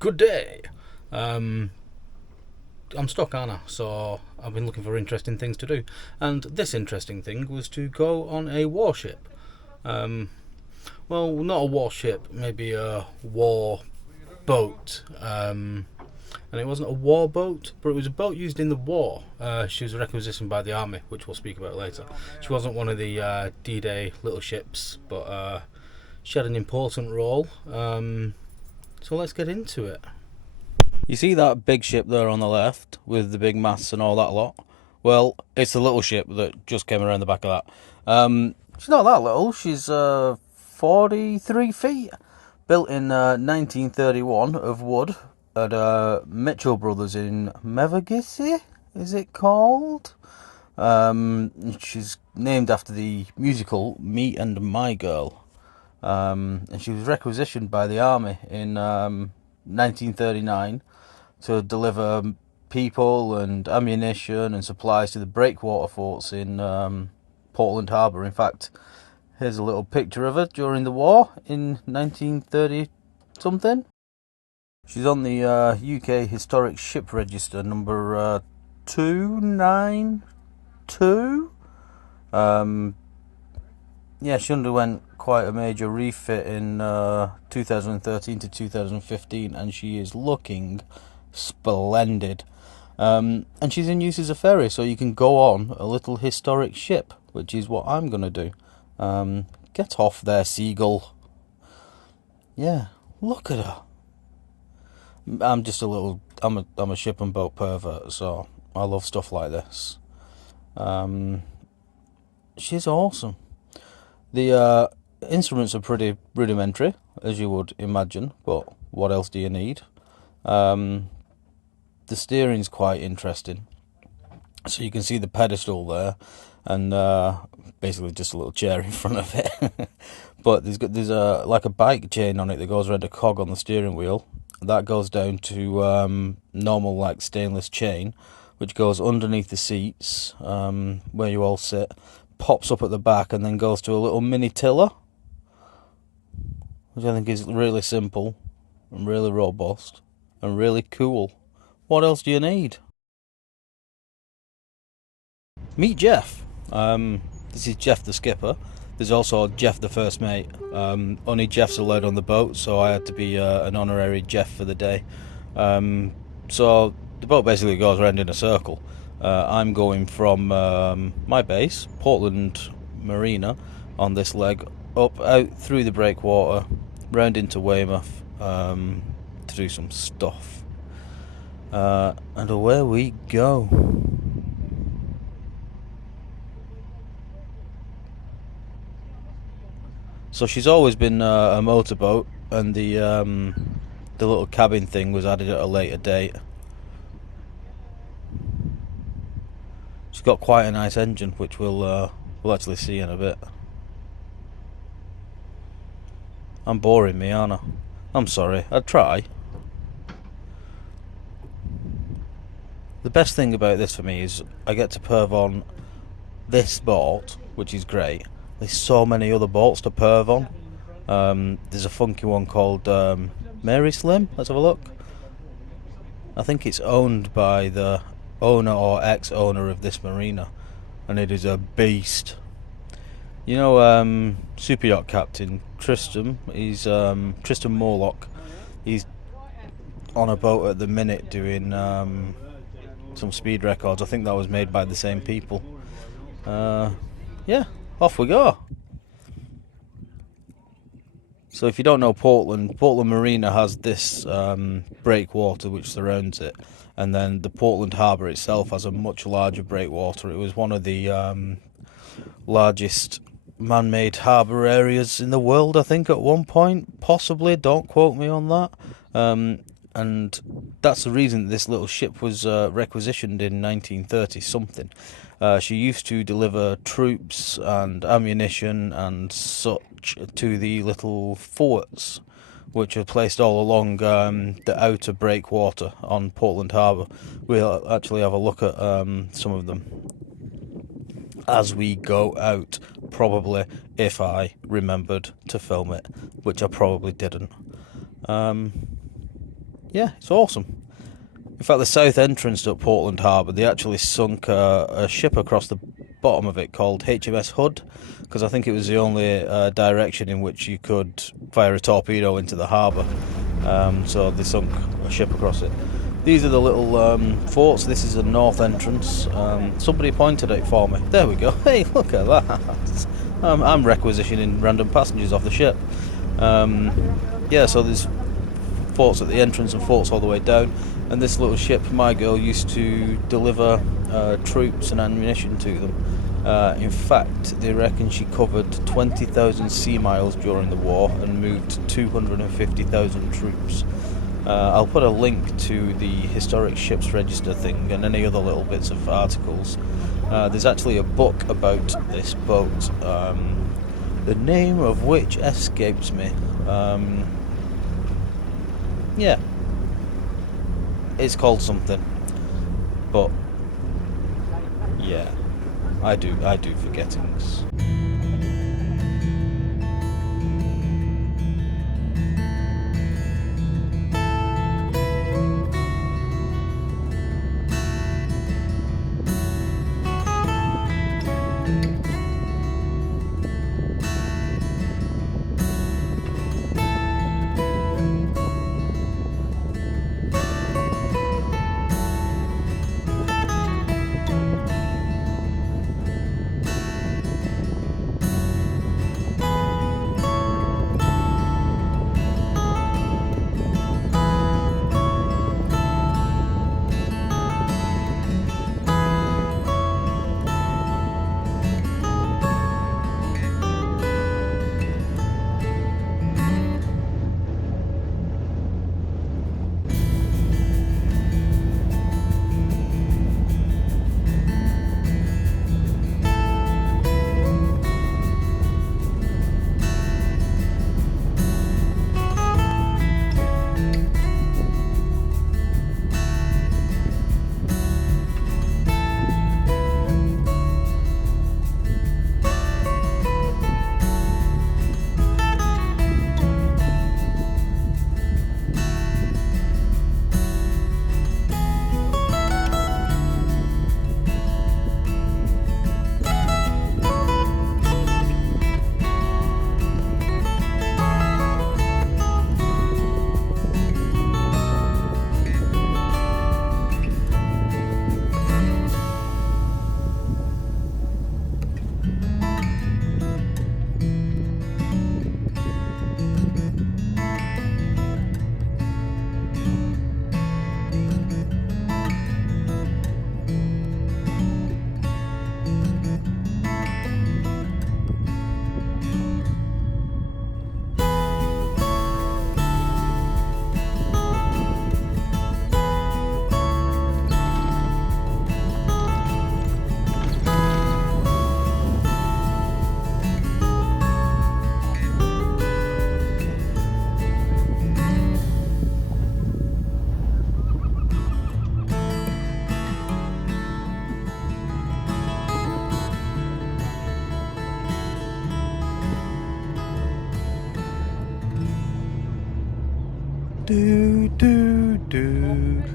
Good day. I'm stuck, aren't I? So I've been looking for interesting things to do, and this interesting thing was to go on a warship. Um, well, not a warship, maybe a war boat. And it wasn't a war boat, but it was a boat used in the war. She was requisitioned by the army, which we'll speak about later. She wasn't one of the D-Day little ships, but she had an important role. So let's get into it. You see that big ship there on the left with the big masts and all that lot? Well, it's the little ship that just came around the back of that. She's not that little. She's 43 feet. Built in 1931 of wood at Mitchell Brothers in Mevagissey, is it called? She's named after the musical Me and My Girl. And she was requisitioned by the army in 1939 to deliver people and ammunition and supplies to the breakwater forts in Portland Harbour. In fact, here's a little picture of her during the war in 1930 something. She's on the UK Historic Ship Register number 292. Yeah, she underwent quite a major refit in 2013 to 2015, and she is looking splendid. And she's in use as a ferry, so you can go on a little historic ship, which is what I'm going to do. Get off there, seagull. Yeah, look at her. I'm just a little... I'm a ship and boat pervert, so I love stuff like this. She's awesome. The instruments are pretty rudimentary, as you would imagine, but what else do you need? The steering's quite interesting. So you can see the pedestal there, and basically just a little chair in front of it. But there's a bike chain on it that goes around a cog on the steering wheel. That goes down to normal stainless chain, which goes underneath the seats where you all sit, pops up at the back, and then goes to a little mini tiller, which I think is really simple and really robust and really cool. What else do you need? Meet Jeff. This is Jeff the skipper. There's also Jeff the first mate. Only Jeff's allowed on the boat, so I had to be an honorary Jeff for the day. So the boat basically goes around in a circle. I'm going from my base, Portland Marina, on this leg, up out through the breakwater, round into Weymouth to do some stuff. And away we go. So she's always been a motorboat, and the little cabin thing was added at a later date. She's got quite a nice engine, which we'll actually see in a bit. I'm boring me, aren't I? I'm sorry, I'd try. The best thing about this for me is I get to perv on this boat, which is great. There's so many other boats to perv on. There's a funky one called Mary Slim. Let's have a look. I think it's owned by the owner or ex-owner of this marina, and it is a beast. You know, super yacht captain Tristan. He's Tristan Morlock. He's on a boat at the minute doing some speed records. I think that was made by the same people. Yeah, off we go. So if you don't know Portland Marina has this breakwater which surrounds it, and then the Portland Harbour itself has a much larger breakwater. It was one of the largest man-made harbour areas in the world, I think, at one point, possibly. Don't quote me on that. And that's the reason this little ship was requisitioned in 1930 something. She used to deliver troops and ammunition and such to the little forts, which are placed all along the outer breakwater on Portland Harbour. We'll actually have a look at some of them as we go out, probably, if I remembered to film it, which I probably didn't. yeah, it's awesome. In fact, the south entrance to Portland Harbour, they actually sunk a ship across the bottom of it called HMS Hood, because I think it was the only direction in which you could fire a torpedo into the harbour. So they sunk a ship across it. These are the little forts. This is the north entrance. Somebody pointed at it for me. There we go. Hey, look at that. I'm requisitioning random passengers off the ship. Yeah, so there's forts at the entrance and forts all the way down. And this little ship, my girl, used to deliver troops and ammunition to them. In fact, they reckon she covered 20,000 sea miles during the war and moved 250,000 troops. I'll put a link to the Historic Ships Register thing and any other little bits of articles. There's actually a book about this boat, the name of which escapes me. Yeah. It's called something, but yeah, I do forget things.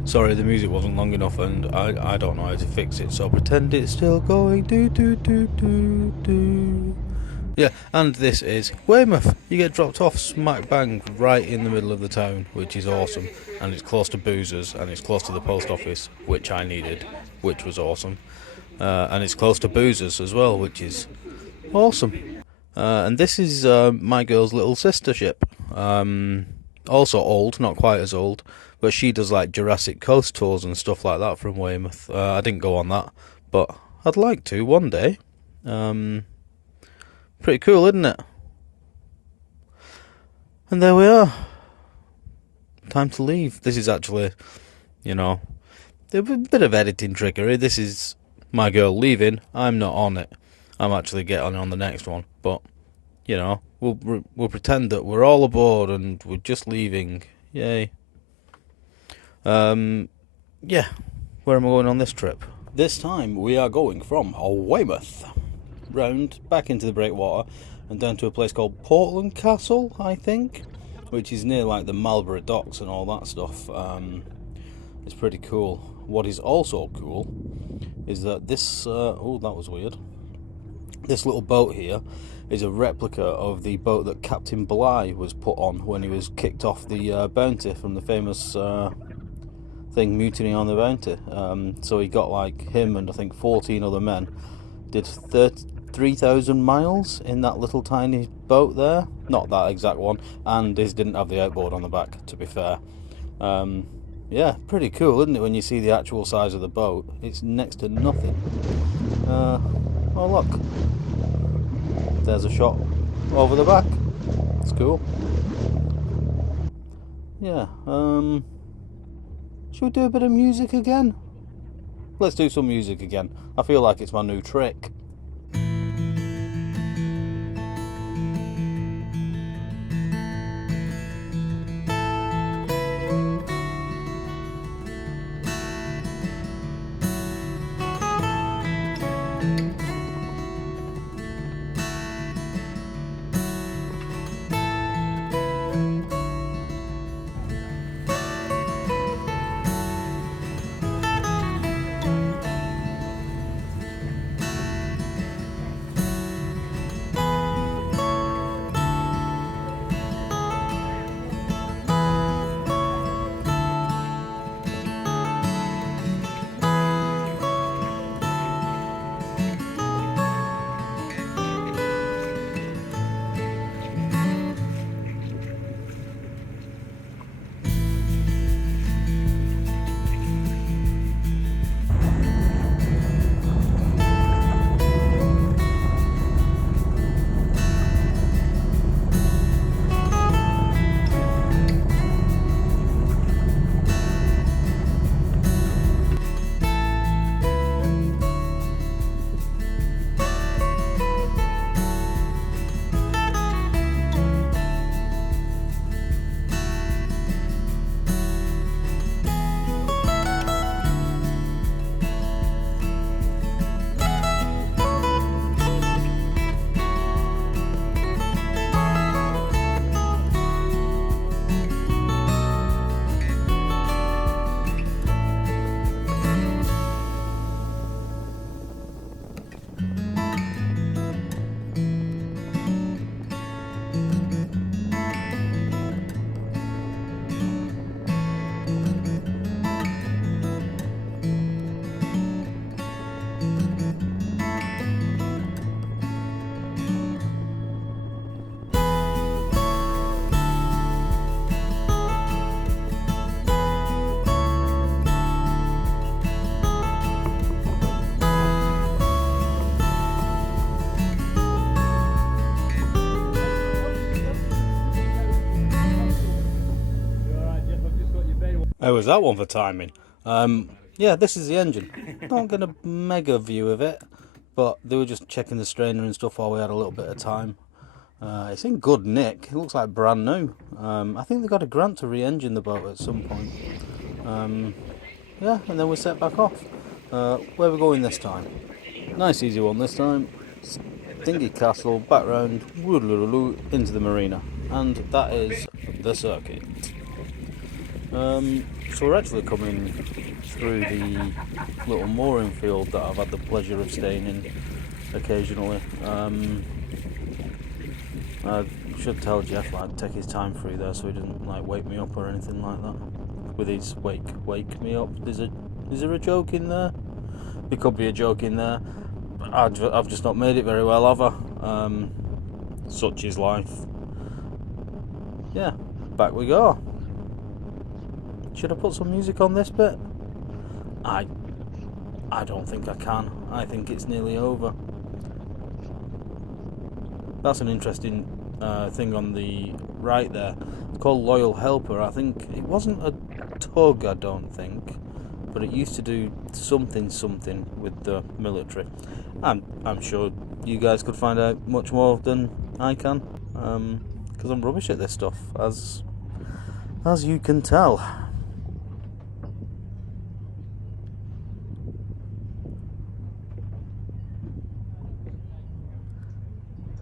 Sorry, the music wasn't long enough and I don't know how to fix it, so pretend it's still going. Yeah, and this is Weymouth. You get dropped off smack bang right in the middle of the town, which is awesome. And it's close to Boozers, and it's close to the post office, which I needed, which was awesome. And it's close to Boozers as well, which is awesome. And this is my girl's little sister ship. Also old, not quite as old, but she does like Jurassic Coast tours and stuff like that from Weymouth. I didn't go on that, but I'd like to one day. Pretty cool, isn't it? And there we are. Time to leave. This is actually, a bit of editing trickery. This is my girl leaving. I'm not on it. I'm actually getting on the next one, but we'll pretend that we're all aboard and we're just leaving. Yay. Yeah. Where am I going on this trip? This time we are going from Weymouth round back into the breakwater and down to a place called Portland Castle, I think. which is near like the Mulberry docks and all that stuff. It's pretty cool. What is also cool is that this oh, that was weird. This little boat here is a replica of the boat that Captain Bligh was put on when he was kicked off the Bounty from the famous thing, Mutiny on the Bounty. So he got like him and I think 14 other men did 3,000 miles in that little tiny boat there. Not that exact one, and his didn't have the outboard on the back, to be fair. Yeah, pretty cool, isn't it, when you see the actual size of the boat? It's next to nothing. Oh look, there's a shot over the back. It's cool. Yeah, should we do a bit of music again? Let's do some music again. I feel like it's my new trick. How was that one for timing? Yeah, this is the engine. Not getting a mega view of it, but they were just checking the strainer and stuff while we had a little bit of time. It's in good nick. It looks like brand new. I think they got a grant to re-engine the boat at some point. Yeah, and then we set back off. Where are we going this time? Nice easy one this time. Dingy Castle, back round, into the marina. And that is the circuit. So we're actually coming through the little mooring field that I've had the pleasure of staying in occasionally. I should tell Jeff like take his time through there so he doesn't like wake me up or anything like that. With his wake me up. Is there a joke in there? There could be a joke in there. But I've just not made it very well, have I? Such is life. Yeah, back we go. Should I put some music on this bit? I don't think I can. I think it's nearly over. That's an interesting thing on the right there. It's called Loyal Helper. I think it wasn't a tug, I don't think, but it used to do something with the military. I'm sure you guys could find out much more than I can, because I'm rubbish at this stuff, as you can tell.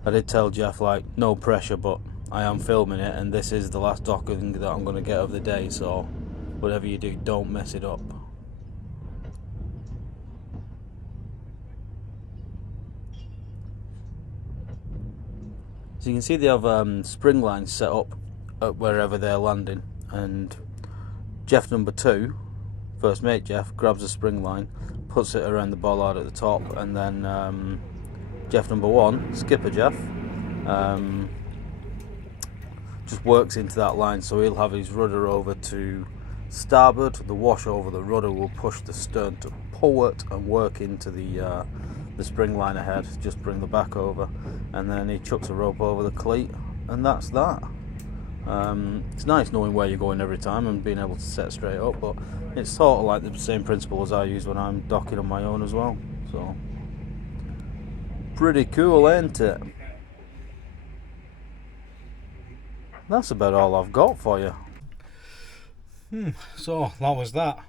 I did tell Jeff, like, no pressure, but I am filming it, and this is the last docking that I'm going to get of the day, so whatever you do, don't mess it up. So you can see they have spring lines set up at wherever they're landing, and Jeff number 2, first mate Jeff, grabs a spring line, puts it around the bollard at the top, and then Jeff number 1, skipper Jeff, just works into that line, so he'll have his rudder over to starboard. The wash over the rudder will push the stern to port and work into the spring line ahead, just bring the back over, and then he chucks a rope over the cleat, and that's that. It's nice knowing where you're going every time and being able to set straight up, but it's sort of like the same principle as I use when I'm docking on my own as well, so pretty cool, ain't it? That's about all I've got for you. So that was that.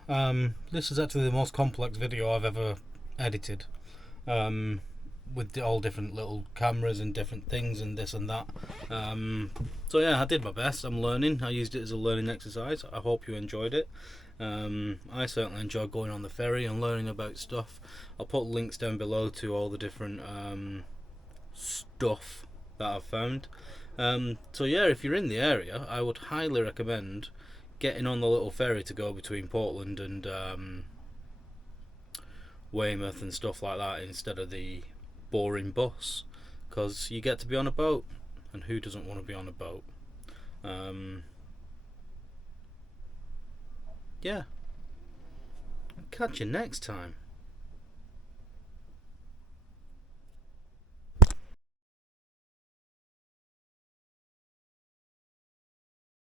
This is actually the most complex video I've ever edited, with all different little cameras and different things and this and that. So yeah, I did my best. I'm learning. I used it as a learning exercise. I hope you enjoyed it. I certainly enjoyed going on the ferry and learning about stuff. I'll put links down below to all the different stuff that I've found. So yeah, if you're in the area, I would highly recommend getting on the little ferry to go between Portland and Weymouth and stuff like that, instead of the boring bus, because you get to be on a boat, and who doesn't want to be on a boat? Yeah, catch you next time.